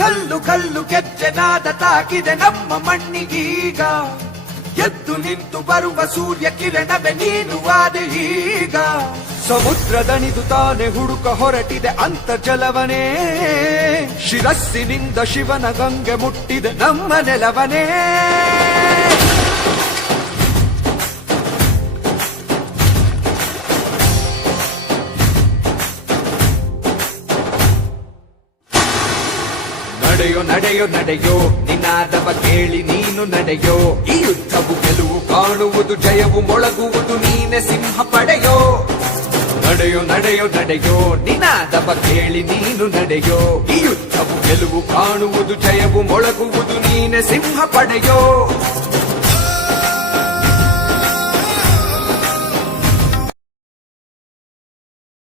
ಕಲ್ಲು ಕಲ್ಲು ಗೆಜ್ಜೆನಾದ ತಾಕಿದೆ ನಮ್ಮ ಮಣ್ಣಿಗೀಗ. ಎದ್ದು ನಿಂತು ಬರುವ ಸೂರ್ಯ ಕಿರಣವೇ ನೀನು ಆದೆ ಈಗ. ಸಮುದ್ರದಣಿದು ತಾನೆ ಹುಡುಕ ಹೊರಟಿದೆ ಅಂತರ್ಜಲವನೇ. ಶಿರಸ್ಸಿನಿಂದ ಶಿವನ ಗಂಗೆ ಮುಟ್ಟಿದೆ ನಮ್ಮ ನೆಲವನೇ. ನಡೆಯೋ ನಡೆಯೋ ನಡೆಯೋ ನಿನಾದವ ಕೇಳಿ ನೀನು ನಡೆಯೋ. ಈ ಯುದ್ಧವು ಗೆಲುವು ಕಾಣುವುದು, ಜಯವು ಮೊಳಗುವುದು, ನೀನೆ ಸಿಂಹ ಪಡೆಯೋ. ನಡೆಯೋ ನಡೆಯೋ ನಡೆಯೋ ನಿನಾದವ ಕೇಳಿ ನೀನು ನಡೆಯೋ. ಈ ಯುದ್ಧವು ಗೆಲುವು ಕಾಣುವುದು, ಜಯವು ಮೊಳಗುವುದು, ನೀನೆ ಸಿಂಹ ಪಡೆಯೋ.